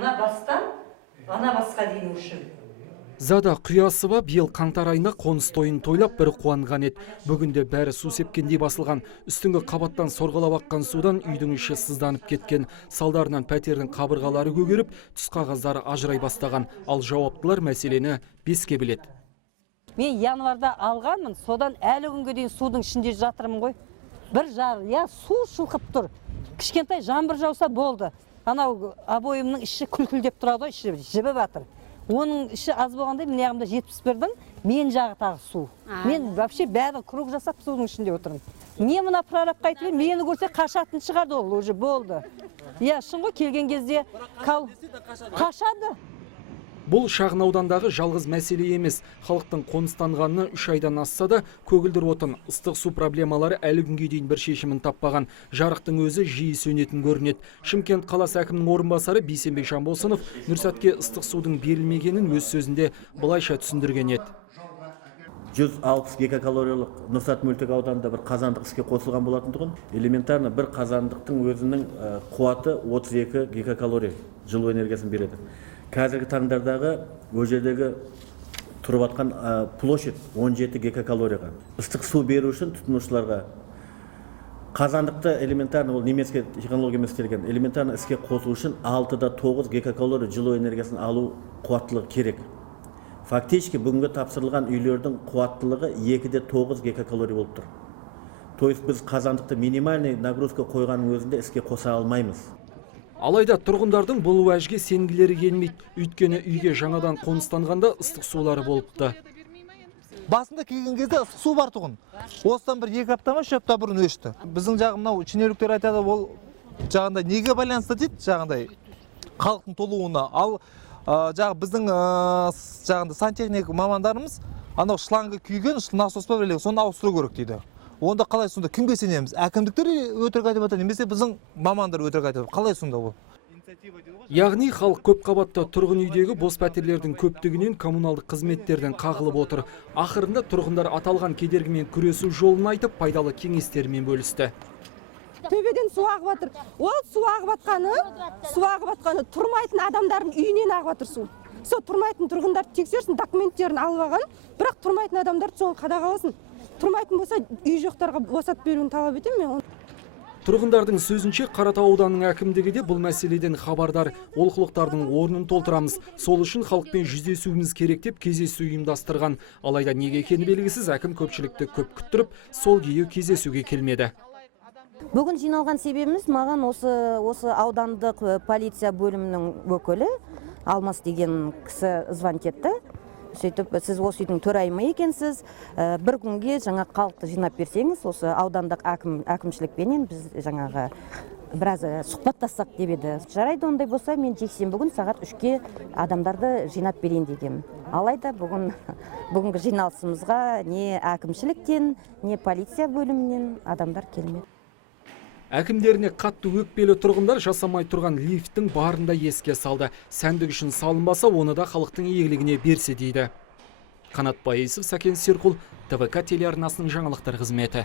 Ана бастан, ана басқа дейін үшін. Зада Құясова биыл қаңтар айында қоныс тойын тойлап бір қуанған еді. Бүгінде бәрі су сепкендей басылған. Үстіңгі қабаттан сорғалап аққан судан үйдің іші сызданып кеткен. Салдарынан пәтердің қабырғалары көгеріп, түс қағаздары ажырай бастаған. Ал жауаптылар мәселені беске біледі. Мен январда алғанмын, содан әлі күнге дейін судың ішінде жатырмын ғой. Бір жар, су шылқып тұр. Кішкентай жаңбыр жауса болды. Анау обойымның іші күлкілдеп тұрады, іші жібі батыр. Оның іші аз болғандай, мен ағымда 71-дің, мен жағы тағы су. Мен вообще бәрі круг жасап судың ішінде отырмын. Не мына прорабқа айтып, мені көрсе қашатын шығарды ол, уже болды. Шын ғой, келген кезде қашады. Бұл шағын аудандағы жалғыз мәселе емес. Халықтың қоныстанғанына 3 айдан асса да, көгілдір отын, ыстық су проблемалары әлі күнге дейін бір шешімін таппаған. Жарықтың өзі жиі сөнетін көрінеді. Шымкент қаласы әкімінің орынбасары Бейсенбек Жанбосынов Нұрсәтке ыстық судың берілмегенін өз сөзінде былайша түсіндірген еді. 160 гигакалориялық Нұрсәт мөлтек ауданында бір қазандық іске қосылған болатындығын, элементарно бір қазандықтың өзінің қуаты 32 гигакалория жылу энергиясын береді. Қазіргі таңдардағы өжедегі тұрып атқан площадь 17 гигакалорияға. Ыстық су беру үшін тұтынушыларға қазандықты элементарно, ол немецкий технологиямен істелген, элементарно іске қосу үшін 6-9 гигакалория жылу энергиясын алу қуаттылығы керек. Фактически бүгінгі тапсырылған үйлердің қуаттылығы 2-9 гигакалория болып тұр. То есть біз қазандықты минимальный нагрузка қойғанның өзінде іске қоса алмаймыз. Алайда тұрғындардың бұл уәжге сенгілері келмейді. Өйткені үйге жаңадан қоныстанғанда ыстық сулары болыпты. Басында келген кезде ыстық су бар тұғын. Осыдан бір 2 апта ма 3 апта бұрын өшті. Біздің жағымнау шенеуніктер айтады, ол жағында неге байланысты дейді, жағындай халықтың толуына. Ал біздің жағында сантехник мамандарымыз анау шлангы күйген, насос бар біледі, соны ауыстыру керек дейді. Онда қалай сонда кімге сенеміз? Әкімдіктер өтірік айтып жатыр, немесе біздің мамандар өтірік айтып жатыр. Қалай сонда ол? Яғни халық көп қабатты тұрғын үйдегі бос пәтерлердің көптігінен коммуналдық қызметтерден қағылып отыр. Ақырында тұрғындар аталған кедергімен күресу жолын айтып, пайдалы кеңестермен бөлісті. Төбеден су ағып жатыр. Ол су ағып жатқаны тұрмайтын адамдардың үйінен ағып жатыр су. Сол тұрмайтын тұрғындар тексерсін, документтерін алып алған, бірақ тұрмайтын адамдар соны қадағаласын. Тұрмайтын болса, үй жоқтарға босатып беруін талап етемін мен. Тұрғындардың сөзінше Қаратау ауданының әкімдігі де бұл мәселеден хабардар. Олқылықтардың орнын толтырамыз. Сол үшін халықпен жүздесуіміз керек деп кездесу ұйымдастырған. Алайда неге екені белгісіз, әкім көпшілікті көп күттіріп, сол күйі кездесуге келмеді. Бүгін жиналған себебіміз маған осы аудандық полиция бөлімінің өкілі Алмас деген кісі звонить етті. Сөйтіп, сіз осы үйдің төрайымы екенсіз, бір күнге жаңа халықты жинап берсеңіз, осы аудандық әкімшілікпенен біз жаңағы біраз сұхбаттассақ деп еді. Жарайды, ондай болса, мен жексенбі күн сағат 3-ке адамдарды жинап берейін дегенмін. Алайда бүгінгі жиналысымызға не әкімшіліктен, не полиция бөлімінен адамдар келмеді. Әкімдеріне қатты өкпелі тұрғындар жасамай тұрған лифттің барында еске салды. Сәндік үшін салынбаса, оны да халықтың игілігіне берсе дейді. Қанат Байысов, Сәкен Серқұл, ТВК телеарнасының жаңалықтар қызметі.